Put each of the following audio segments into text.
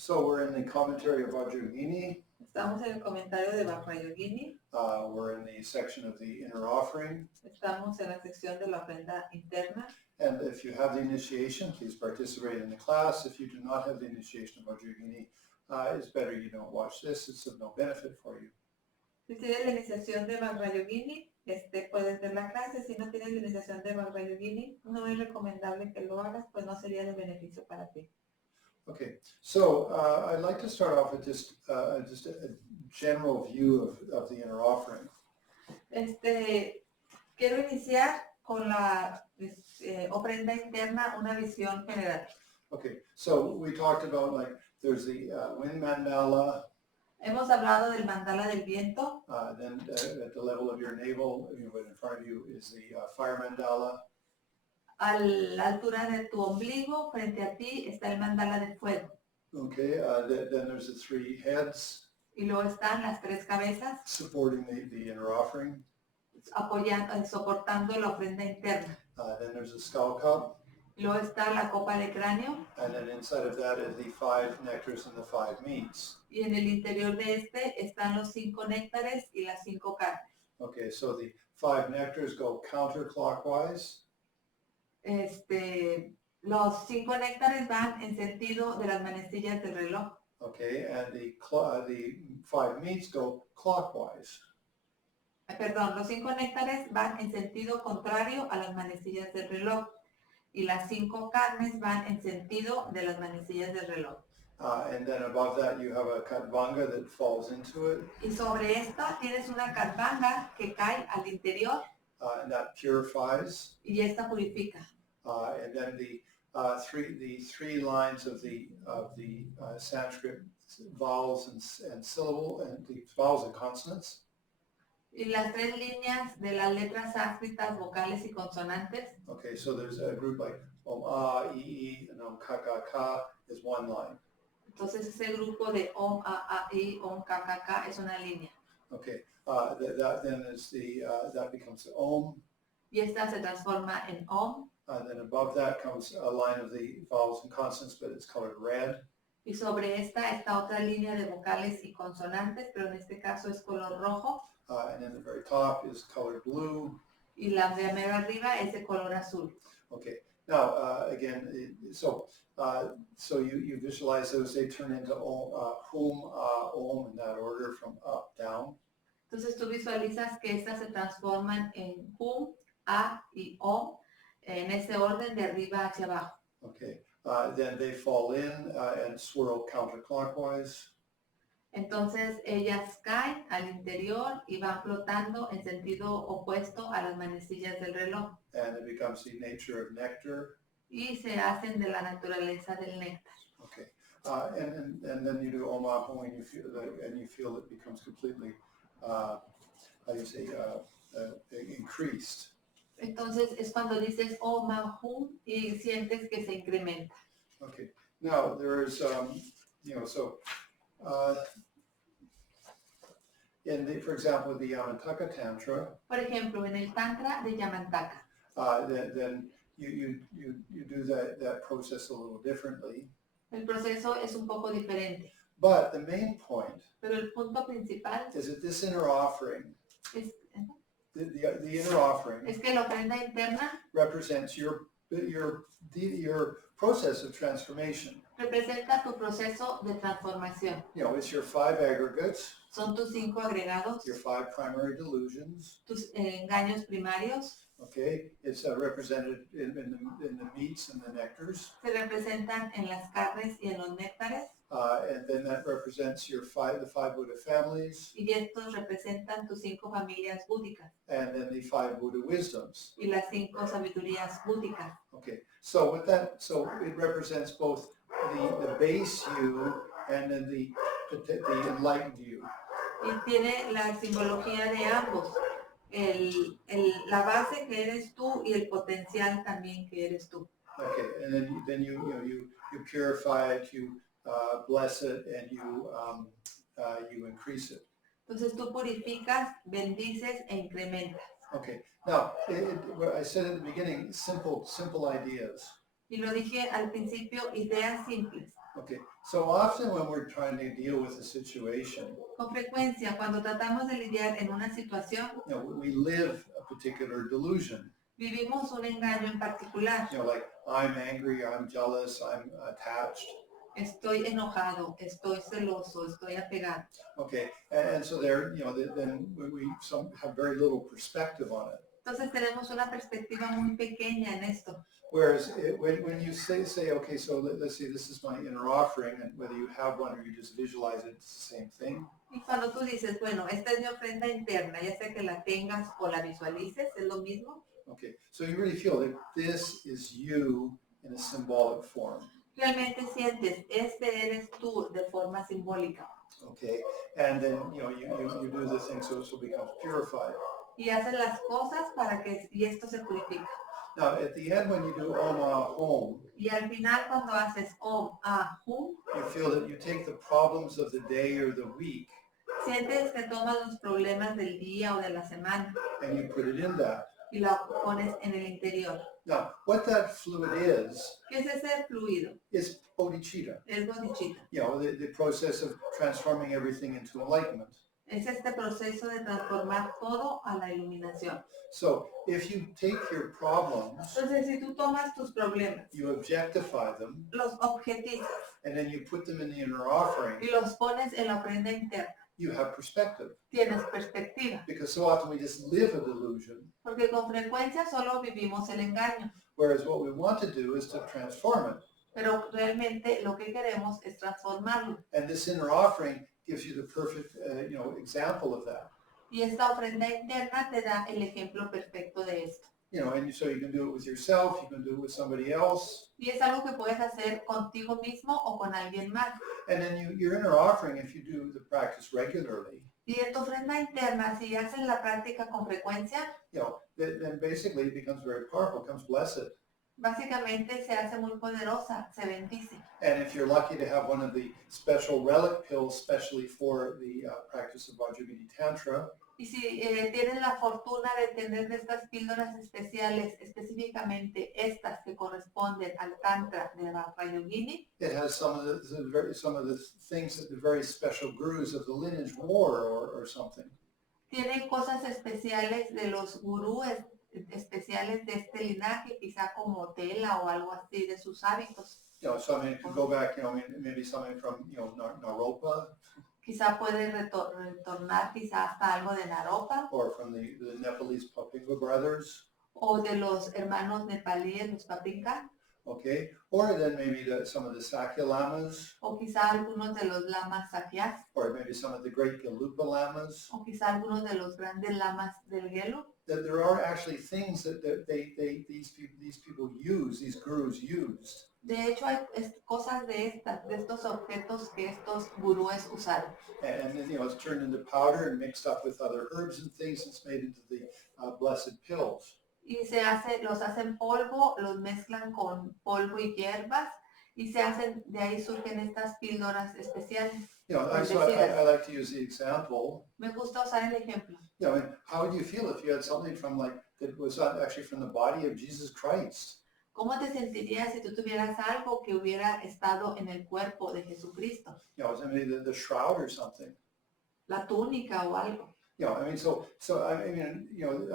So we're in the commentary of Vajrayogini. Estamos en el comentario de Vajrayogini. We're in the section of the inner offering. Estamos en la sección de la ofrenda interna. And if you have the initiation, please participate in the class. If you do not have the initiation of Vajrayogini, it's better you don't watch this. It's of no benefit for you. Si tienes la iniciación de Vajrayogini, puedes ver la clase. Si no tienes la iniciación de Vajrayogini, no es recomendable que lo hagas, pues no sería de beneficio para ti. Okay, so I'd like to start off with just a general view of the inner offering. Quiero iniciar con la ofrenda interna, una visión general. Okay, so we talked about there's the wind mandala. Hemos hablado del mandala del viento. Then at the level of your navel, in front of you is the fire mandala. A la altura de tu ombligo, frente a ti, está el mandala de fuego. Okay, then there's the three heads. Y luego están las tres cabezas. Supporting the inner offering. Soportando la ofrenda interna. Then there's the skull cup. Luego está la copa de cráneo. And then inside of that is the 5 nectars and the 5 meats. Y en el interior de están los 5 néctares y las 5 carnes. Okay, so the 5 nectars go counterclockwise. Los 5 néctares van en sentido de las manecillas del reloj. Okay, and the 5 meats go clockwise. Perdón, los 5 néctares van en sentido contrario a las manecillas del reloj. Y las 5 carnes van en sentido de las manecillas del reloj. And then above that you have a kadvanga that falls into it. Y sobre esta tienes una kadvanga que cae al interior. And that purifies. Y esta purifica. And then the three lines of the Sanskrit vowels and syllable and the vowels and consonants. Y las 3 líneas de las letras sánscritas, vocales y consonantes. Okay, so there's a group like Om A, I, and Om Ka Ka Ka is one line. Entonces ese grupo de Om A, I, Om Ka Ka Ka es una línea. Okay, that then is that becomes the Om. Y esta se transforma en Om. Then above that comes a line of the vowels and consonants, but it's colored red. Y sobre esta está otra línea de vocales y consonantes, pero en este caso es color rojo. And then the very top is colored blue. Y la de mero arriba es de color azul. Okay. Now again, so you visualize those. They turn into Om, Hum, Om in that order from up down. Entonces tú visualizas que estas se transforman en Hum, A y Om en ese orden de arriba hacia abajo. Okay. Then they fall in and swirl counterclockwise. Entonces ellas caen al interior y van flotando en sentido opuesto a las manecillas del reloj. And it becomes the nature of nectar. Y se hacen de la naturaleza del néctar. Okay. And then you do Om Ahum and you feel it becomes completely, increased. Entonces es cuando dices Om Ahum y sientes que se incrementa. Okay. Now there's, for example, the Yamantaka Tantra. Por ejemplo, en el Tantra de Yamantaka. Then you do that process a little differently. El proceso es un poco diferente. But the main point. Pero el punto principal. Is that this inner offering. The inner offering. Es que la ofrenda interna. Represents your process of transformation. Representa tu proceso de transformación. It's your 5 aggregates. Son tus 5 agregados. Your 5 primary delusions. Tus engaños primarios. Okay, it's represented in the meats and the nectars. Se representan en las carnes y en los néctares. And then that represents the 5 Buddha families. Y estos representan tus 5 familias búdicas. And then the 5 Buddha wisdoms. Y las 5 sabidurías búdicas. Okay, so with that, so it represents both the base you and then the enlightened you. Y tiene la simbología de ambos. La base que eres tú y el potencial también que eres tú. Okay, and then you purify it, you bless it, and you increase it. Entonces tú purificas, bendices e incrementas. Okay, now I said at the beginning, simple ideas. Y lo dije al principio, ideas simples. Okay, So often when we're trying to deal with a situation, Con frecuencia, cuando tratamos de lidiar en una situación, we live a particular delusion. vivimos un engaño en particular. Like I'm angry, I'm jealous, I'm attached. Estoy enojado, estoy celoso, estoy apegado. Okay, and so there, then we have very little perspective on it. Entonces tenemos una perspectiva muy pequeña en esto. Whereas when you say, okay, so let's say this is my inner offering, and whether you have one or you just visualize it, it's the same thing. Y cuando tú dices, bueno, esta es mi ofrenda interna, ya sea que la tengas o la visualices, es lo mismo. Okay, so you really feel that this is you in a symbolic form. Realmente sientes, este eres tú de forma simbólica. Okay, and then you do the thing so it becomes purified. Y haces las cosas para que y esto se purifica. Now at the end when you do Om Ah Hum, Y al final cuando haces Om Ah Hum, you feel that you take the problems of the day or the week sientes que tomas los problemas del día o de la semana and you put it in that. y lo pones en el interior. Now, what that fluid is ¿Qué es ese fluido? bodhicitta. Es bodhicitta. The process of transforming everything into enlightenment. Es este proceso de transformar todo a la iluminación. So, if you take your problems, Entonces, si tú tomas tus problemas, you objectify them, los objetizas and then you put them in the inner offering, y los pones en la ofrenda interna, you have perspective. tienes perspectiva. Because so often we just live a delusion, Porque con frecuencia solo vivimos el engaño, whereas what we want to do is to transform it. pero realmente lo que queremos es transformarlo. And this inner offering gives you the perfect, example of that. Y esta ofrenda interna te da el ejemplo perfecto de esto. And so you can do it with yourself, you can do it with somebody else. Y es algo que puedes hacer contigo mismo o con alguien más. And then your inner offering, if you do the practice regularly, Y en tu ofrenda interna, si haces la práctica con frecuencia, then basically it becomes very powerful, becomes blessed. básicamente se hace muy poderosa, se bendice. And if you're lucky to have one of the special relic pills, especially for the practice of Vajrayogini Tantra, Y si tienes la fortuna de tener de estas píldoras especiales, específicamente estas que corresponden al Tantra de Vajrayogini, it has some of the things that the very special gurus of the lineage wore or something. tiene cosas especiales de los gurúes especiales de este linaje, quizá como tela o algo así de sus hábitos. So I mean, it could go back, maybe something from, Naropa, Quizá puede retornar quizá hasta algo de Naropa or from the Nepalese Papingwa brothers, o de los hermanos nepalíes, los Papinka, okay? Or then maybe some of the Sakya Lamas, o quizá algunos de los lamas sakyas, or maybe some of the great Gelupa Lamas. o quizá algunos de los grandes lamas del Gelu. That there are actually things that these people use, these gurus used. De hecho, hay cosas de estos objetos que estos gurúes usaron. And then, it's turned into powder and mixed up with other herbs and things. It's made into the blessed pills. Y los hacen polvo, los mezclan con polvo y hierbas y de ahí surgen estas píldoras especiales. I like to use the example. Me gusta usar el ejemplo. How would you feel if you had something that was actually from the body of Jesus Christ? ¿Cómo te sentirías si tú tuvieras algo que hubiera estado en el cuerpo de Jesucristo? Maybe the shroud or something. La túnica o algo. I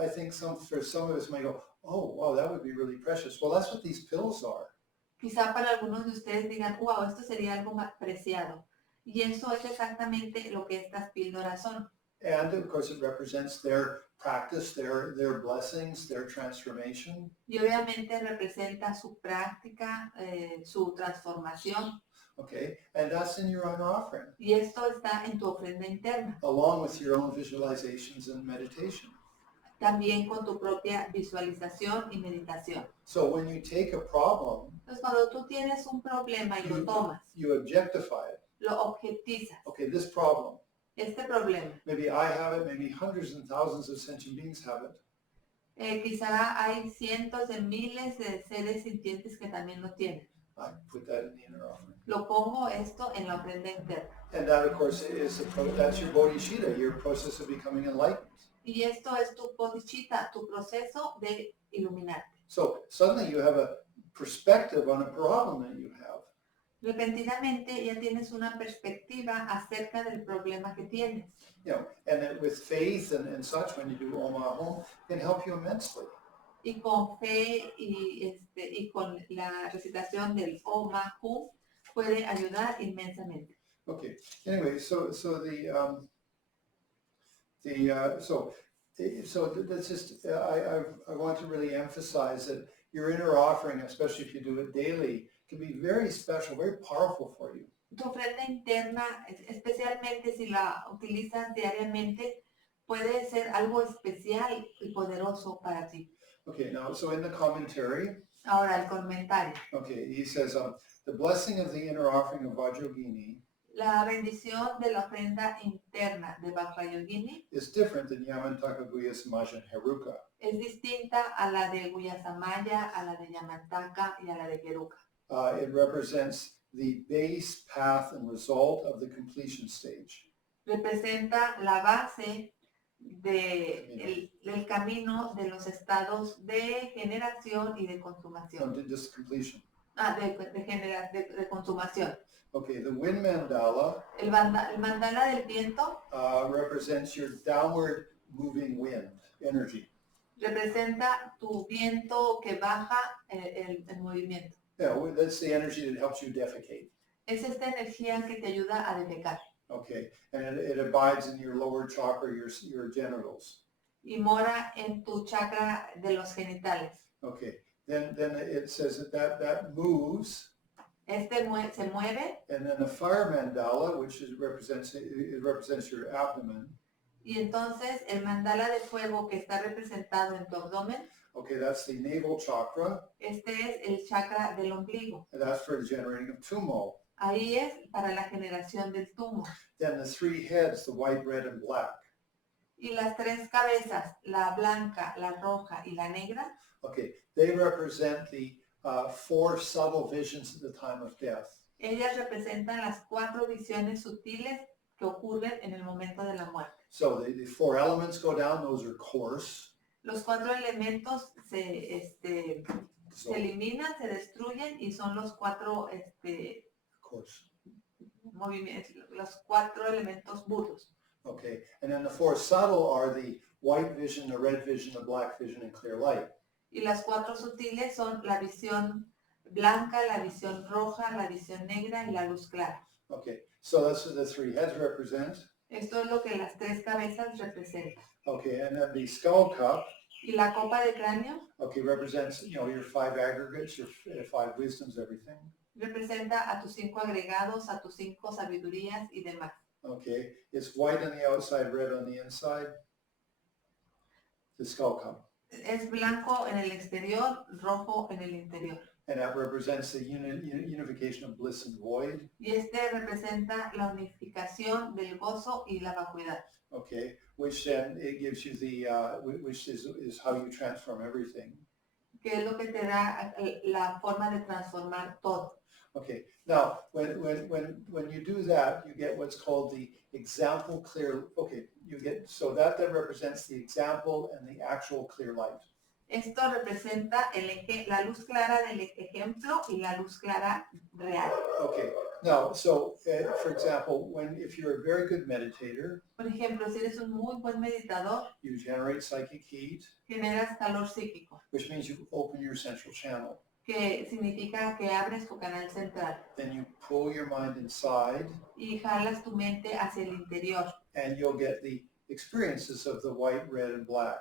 think for some of us might go, oh, wow, that would be really precious. Well, that's what these pills are. Quizá para algunos de ustedes digan, wow, esto sería algo más preciado. Y eso es exactamente lo que estas píldoras son. And of course it represents their practice, their blessings, their transformation. Y obviamente representa su práctica, su transformación. Okay, and that's in your own offering. Y esto está en tu ofrenda interna. Along with your own visualizations and meditation. También con tu propia visualización y meditación. So when you take a problem, Entonces cuando tú tienes un problema y lo tomas, you objectify it. lo objetizas. Okay, this problem. Este problema. Maybe I have it, maybe hundreds and thousands of sentient beings have it. Quizá hay cientos de miles de seres sintientes que también lo tienen. I put that in the inner offering. Lo pongo esto en la ofrenda interna. And that, of course, that's your bodhicitta, your process of becoming enlightened. Y esto es tu bodhicitta, tu proceso de iluminarte. So suddenly you have a perspective on a problem that you have. Repentinamente ya tienes una perspectiva acerca del problema que tienes. You know, and then with faith and such, when you do Om Ahom, it can help you immensely. Y con fe y con la recitación del Om Hum puede ayudar inmensamente. Okay. Anyway, so that's just I want to really emphasize that your inner offering, especially if you do it daily, can be very special, very powerful for you. Tu ofrenda interna, especialmente si la utilizas diariamente, puede ser algo especial y poderoso para ti. Okay, now so in the commentary, Ahora el comentario. okay, he says the blessing of the inner offering of Vajrayogini La bendición de la ofrenda interna de Vajrayogini is different than Yamantaka Guhya Samaja and Heruka. es distinta a la de Guyasamaya, a la de Yamantaka y a la de Geruka. It represents the base, path, and result of the completion stage. Representa la base del camino de los estados de generación y de consumación. No, just completion. De consumación. Okay, the wind mandala El mandala del viento represents your downward moving wind energy. representa tu viento que baja el movimiento. Yeah, that's the energy that helps you defecate. Es esta energía que te ayuda a defecar. Okay, and it abides in your lower chakra, your genitals. Y mora en tu chakra de los genitales. Okay, then it says that moves. Se mueve. And then the fire mandala, which represents your abdomen. Y entonces el mandala de fuego que está representado en tu abdomen. Okay, that's the navel chakra. Este es el chakra del ombligo. And that's for the generating of tumo. Ahí es para la generación del tumo. Then the three heads, the white, red, and black. Y las tres cabezas, la blanca, la roja y la negra. Okay, they represent the four subtle visions at the time of death. Ellas representan las cuatro visiones sutiles que ocurren en el momento de la muerte. So the four elements go down, those are coarse. Los cuatro elementos se eliminan, se destruyen y son los cuatro Coarse. movimientos, los cuatro elementos burdos. Okay, and then the four subtle are the white vision, the red vision, the black vision, and clear light. Y las cuatro sutiles son la visión blanca, la visión roja, la visión negra y la luz clara. Okay, so that's what the three heads represent. Esto es lo que las tres cabezas representan. Okay, and then the skull cup, Y la copa de cráneo okay, represents, your five aggregates, your five wisdoms, everything. representa a tus cinco agregados, a tus cinco sabidurías y demás. Okay, it's white on the outside, red on the inside. The skull cup. Es blanco en el exterior, rojo en el interior. And that represents the unification of bliss and void. Y este representa la unificación del gozo y la vacuidad. Okay, which then it gives you the, which is how you transform everything. Que es lo que te da la forma de transformar todo. Okay, now when you do that, you get what's called the example clear. Okay, you get, so that represents the example and the actual clear light. Esto representa la luz clara del ejemplo y la luz clara real. Okay, now, so for example, if you're a very good meditator, Por ejemplo, si eres un muy buen meditador, you generate psychic heat, generas calor psíquico, which means you open your central channel. que significa que abres tu canal central Then you pull your mind inside, y jalas tu mente hacia el interior. and you'll get the experiences of the white, red, and black.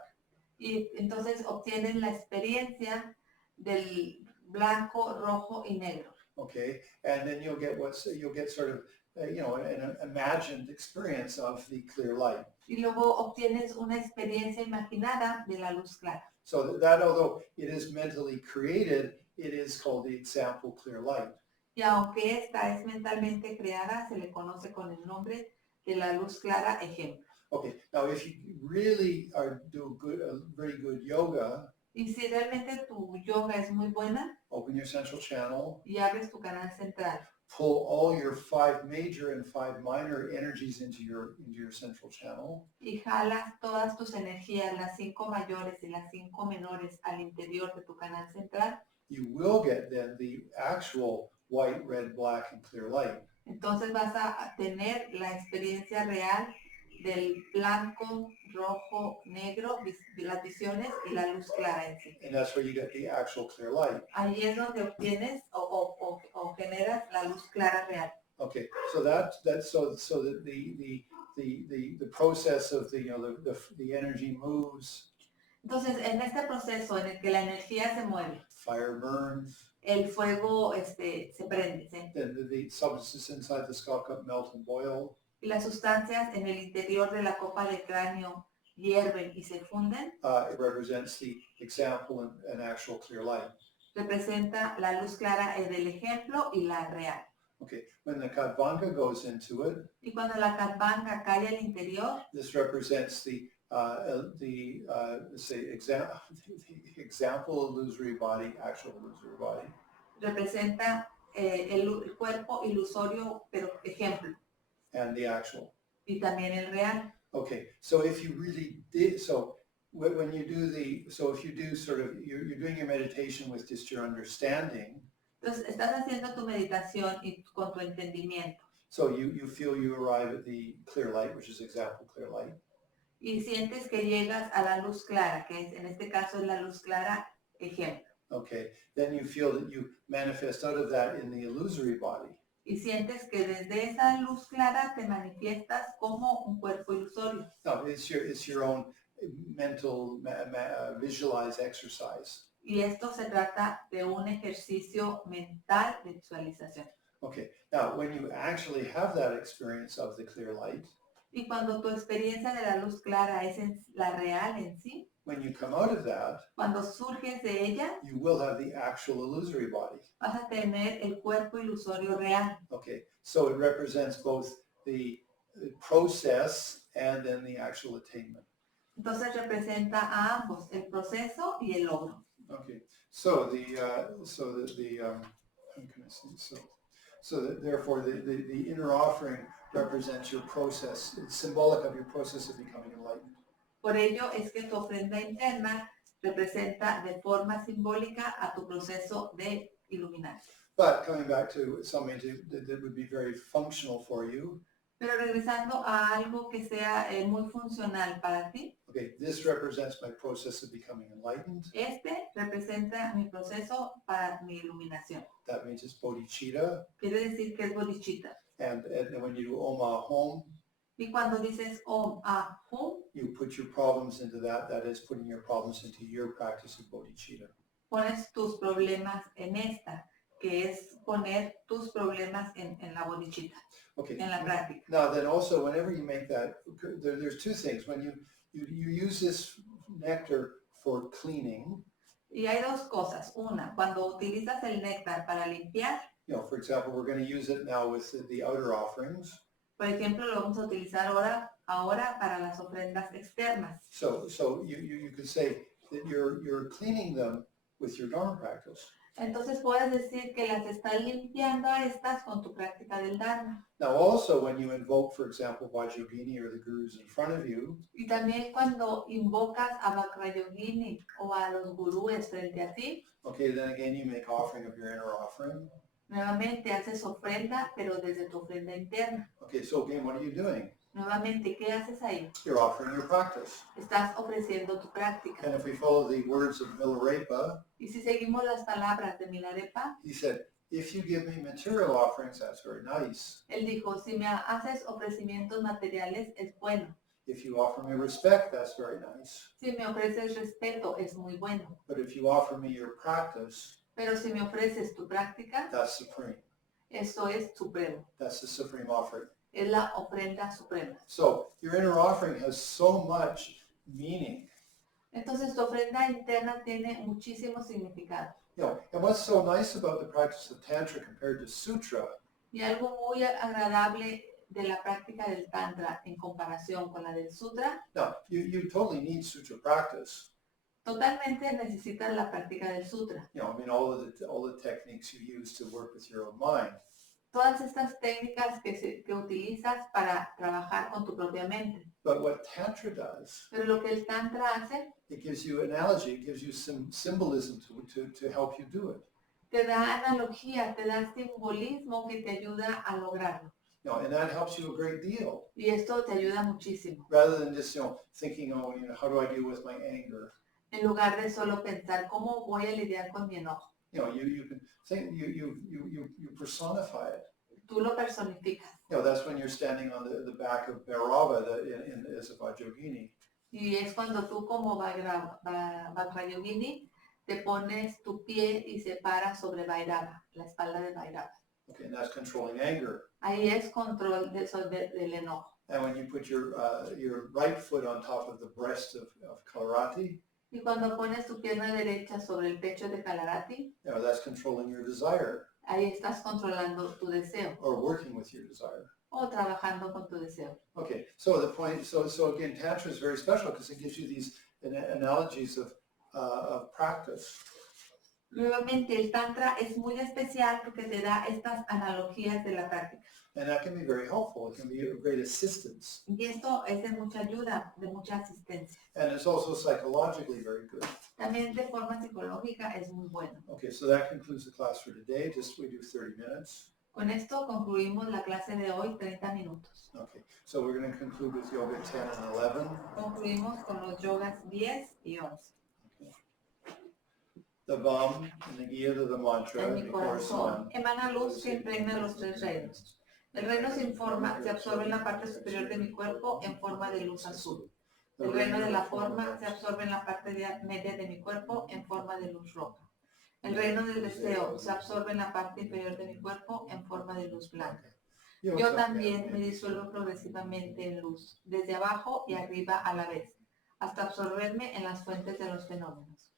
Y entonces obtienes la experiencia del blanco, rojo y negro. Okay, and then you'll get sort of, an imagined experience of the clear light. Y luego obtienes una experiencia imaginada de la luz clara. So that although it is mentally created, it is called the example clear light. Y aunque esta es mentalmente creada, se le conoce con el nombre de la luz clara ejemplo. Okay, now if you really do very good yoga, Y si realmente tu yoga es muy buena open your central channel, y abres tu canal central pull all your 5 major and 5 minor energies into your central channel, y jalas todas tus energías, las 5 mayores y las 5 menores al interior de tu canal central, you will get then the actual white, red, black, and clear light. Entonces vas a tener la experiencia real del blanco, rojo, negro, las visiones y la luz clara en sí. And that's where you get the actual clear light. Ahí es donde obtienes o generas la luz clara real. Okay, so so the process of the energy moves, Entonces, en este proceso en el que la energía se mueve, fire burns, el fuego se prende, ¿sí? then the substances inside the skull cup melt and boil. Y las sustancias en el interior de la copa de cráneo hierven y se funden. It represents the example and actual clear light. Representa la luz clara del ejemplo y la real. Okay, when the Kadvanga goes into it, Y cuando la Kadvanga cae al interior, this represents the say the example illusory body, actual illusory body, representa el cuerpo ilusorio, pero ejemplo, and the actual. y también el real. Okay, so if you really did, so when you do if you do sort of, you're doing your meditation with just your understanding. Entonces, estás haciendo tu meditación y con tu entendimiento. So you feel you arrive at the clear light, which is example clear light. Y sientes que llegas a la luz clara, que en este caso es la luz clara ejemplo. Okay, then you feel that you manifest out of that in the illusory body. Y sientes que desde esa luz clara te manifiestas como un cuerpo ilusorio. No, it's your own mental visualized exercise. Y esto se trata de un ejercicio mental de visualización. Okay, now when you actually have that experience of the clear light, Y cuando tu experiencia de la luz clara es la real en sí, when you come out of that, cuando surges de ella, you will have the actual illusory body. vas a tener el cuerpo ilusorio real. Okay, so it represents both the process and then the actual attainment. Entonces representa a ambos, el proceso y el logro. Okay, so therefore the inner offering represents your process. It's symbolic of your process of becoming enlightened. Por ello es que tu ofrenda interna representa de forma simbólica a tu proceso de iluminar. But coming back to something that would be very functional for you. Pero regresando a algo que sea muy funcional para ti. Okay, this represents my process of becoming enlightened. Este representa mi proceso para mi iluminación. That means it's bodhicitta. Quiere decir que es bodhicitta. And when you do Om Ahom, y cuando dices Om Ahum, you put your problems into that. That is putting your problems into your practice of bodhicitta. Pones tus problemas en esta, que es poner tus problemas en la bodhicitta, okay. En la práctica. Now then also whenever you make that, there's two things. When you use this nectar for cleaning. Y hay dos cosas. Una, cuando utilizas el néctar para limpiar. For example, we're going to use it now with the outer offerings. Por ejemplo, lo vamos a utilizar ahora para las ofrendas externas. So you could say that you're cleaning them with your Dharma practice. Entonces puedes decir que las estás limpiando a estas con tu práctica del Dharma. Now also when you invoke, for example, Vajrayogini or the gurus in front of you. Y también cuando invocas a Vajrayogini o a los gurúes frente a ti. Okay, then again you make offering of your inner offering. Nuevamente haces ofrenda, pero desde tu ofrenda interna. Okay, so again, what are you doing? Nuevamente, ¿qué haces ahí? You're offering your practice. Estás ofreciendo tu práctica. And if we follow the words of Milarepa, y si seguimos las palabras de Milarepa, he said, if you give me material offerings, that's very nice. Él dijo, si me haces ofrecimientos materiales, es bueno. If you offer me respect, that's very nice. Si me ofreces respeto, es muy bueno. But if you offer me your practice, pero si me ofreces tu práctica, that's supreme. Eso es supremo. That's the supreme offering. Es la ofrenda suprema. So your inner offering has so much meaning. Entonces tu ofrenda interna tiene muchísimo significado. And what's so nice about the practice of Tantra compared to Sutra? Y algo muy agradable de la práctica del Tantra en comparación con la del Sutra. Now, you totally need Sutra practice. Totalmente necesitas la práctica del Sutra. All the techniques you use to work with your own mind. Todas estas técnicas que utilizas para trabajar con tu propia mente. But what Tantra does, pero lo que el Tantra hace, it gives you analogy, it gives you some symbolism to help you do it. te da analogía, te da simbolismo que te ayuda a lograrlo. And that helps you a great deal. Y esto te ayuda muchísimo. Rather than just, thinking, how do I deal with my anger? En lugar de solo pensar cómo voy a lidiar con mi enojo. You can think, you personify it. Tú lo personificas. That's when you're standing on the back of Bhairava as a Vajrayogini. Y es cuando tú como Vajrayogini te pones tu pie y se para sobre Bhairava, la espalda de Bhairava. Okay, and that's controlling anger. Ahí es control del enojo. And when you put your right foot on top of the breast of Kalarati, Y cuando pones tu pierna derecha sobre el pecho de Kalarati, that's controlling your desire. Ahí estás controlando tu deseo. Or working with your desire. O trabajando con tu deseo. Okay, so the point, so again, Tantra is very special because it gives you these analogies of practice. Nuevamente, el Tantra es muy especial porque te da estas analogías de la práctica. And that can be very helpful. It can be a great assistance. Y esto es de mucha ayuda, de mucha asistencia. And it's also psychologically very good. También de forma psicológica es muy bueno. Okay, so that concludes the class for today. We do 30 minutes. Con esto concluimos la clase de hoy, 30 minutos. Okay, so we're going to conclude with Yoga 10 and 11. Concluimos con los yogas 10 y 11. The Vam, en la guía de la mantra, En mi corazón emana luz que impregna los tres reinos. El reino sin forma se absorbe en la parte superior de mi cuerpo en forma de luz azul. El reino de la forma se absorbe en la parte media de mi cuerpo en forma de luz roja. El reino del deseo se absorbe en la parte inferior de mi cuerpo en forma de luz blanca. Yo también me disuelvo progresivamente en luz, desde abajo y arriba a la vez, hasta absorberme en las fuentes de los fenómenos,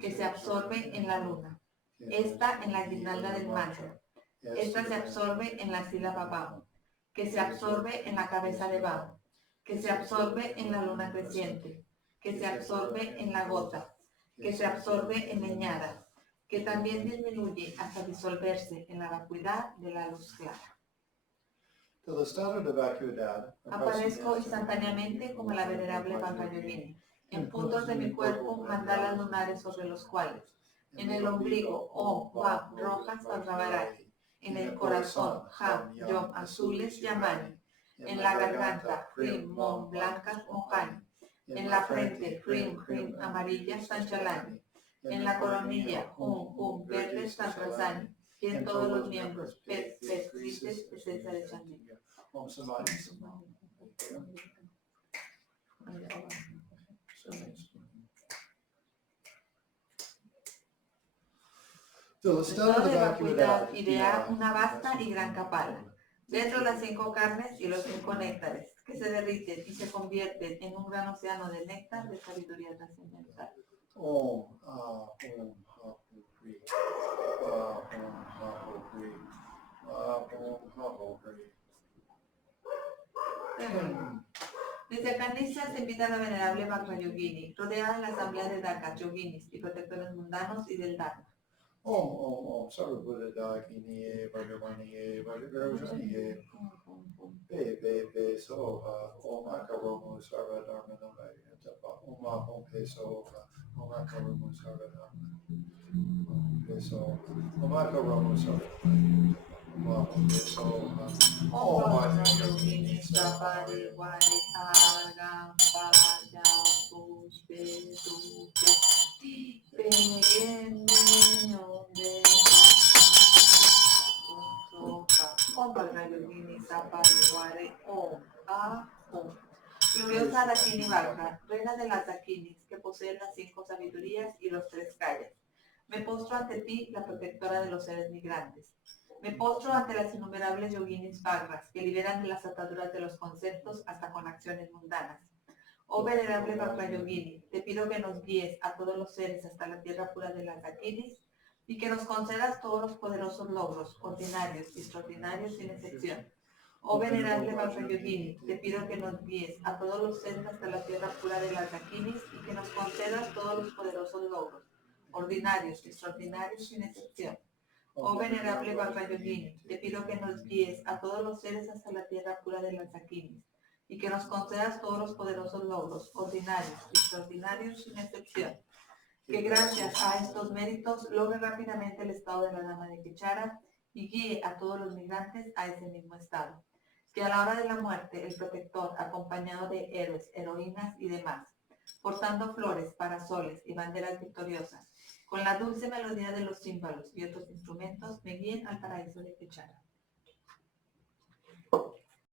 que se absorbe en la luna, esta en la guirnalda del mantra. Esta se absorbe en la sílaba Vam, que se absorbe en la cabeza de Vam, que se absorbe en la luna creciente, que se absorbe en la gota, que se absorbe en leñada, que también disminuye hasta disolverse en la vacuidad de la luz clara. Aparezco instantáneamente como la venerable Vajrayogini, en puntos de mi cuerpo mandalas lunares sobre los cuales, en el ombligo, Om, Vam, rojas, Vajravarati, en el corazón, Ham, Yom, azules, Yamani, en la garganta, Hrim, Mom, blancas, Mohani, en la frente, Hrim, Hrim, amarillas, Sanchalani, en la coronilla, Hum, Hum, verdes, Santrasani, y en todos los miembros, Pet, Pet, Grises, esencia de Chandika. El estado de vacuidad idea una vasta y gran capala, dentro de las 5 carnes y los 5 néctares, que se derriten y se convierten en un gran océano de néctar de sabiduría trascendental. Om, Om, Ha, Hri, Om, Ha, Hri, Om, Ha, Hri. Desde Candicia se invita a la venerable Vajrayogini, rodeada de la asamblea de Dakas, yoginis y protectores mundanos y del Dharma. Om, Sarva Buddha Dakiniye, Vajramaniye, Vajragarjaniye, Be, Soha, Om Akaromu Sarva Dharma Namaya Tapa, Om Ahom Pe Soha, Om Akaromu Sarva Dharma Pe Soha, Om Akaromu Sarva Dharma Om Ahom Pe Soha, Om Vajrayogini Sapari Varikagam Pajam Puspe Dupe Peguenio de Om Vajrayogini Sapari Vari Om Ahom. Gloriosa Dakini Vajra, reina de las Dakinis, que posee las 5 sabidurías y los 3 calles. Me postro ante ti, la protectora de los seres migrantes. Me postro ante las innumerables yoginis Vajras, que liberan de las ataduras de los conceptos hasta con acciones mundanas. Oh venerable Vajrayogini, te pido que nos guíes a todos los seres hasta la tierra pura de las Dakinis y que nos concedas todos los poderosos logros, ordinarios y extraordinarios sin excepción. Oh venerable Vajrayogini, te pido que nos guíes a todos los seres hasta la tierra pura de las Dakinis y que nos concedas todos los poderosos logros, ordinarios y extraordinarios sin excepción. Oh venerable Vajrayogini, te pido que nos guíes a todos los seres hasta la tierra pura de las Dakinis y que nos concedas todos los poderosos logros, ordinarios y extraordinarios sin excepción. que gracias a estos méritos logre rápidamente el estado de la dama de Quechara y guíe a todos los migrantes a ese mismo estado. Que a la hora de la muerte el protector, acompañado de héroes, heroínas y demás, portando flores, parasoles y banderas victoriosas, con la dulce melodía de los címbalos y otros instrumentos, me guíen al paraíso de Quechara.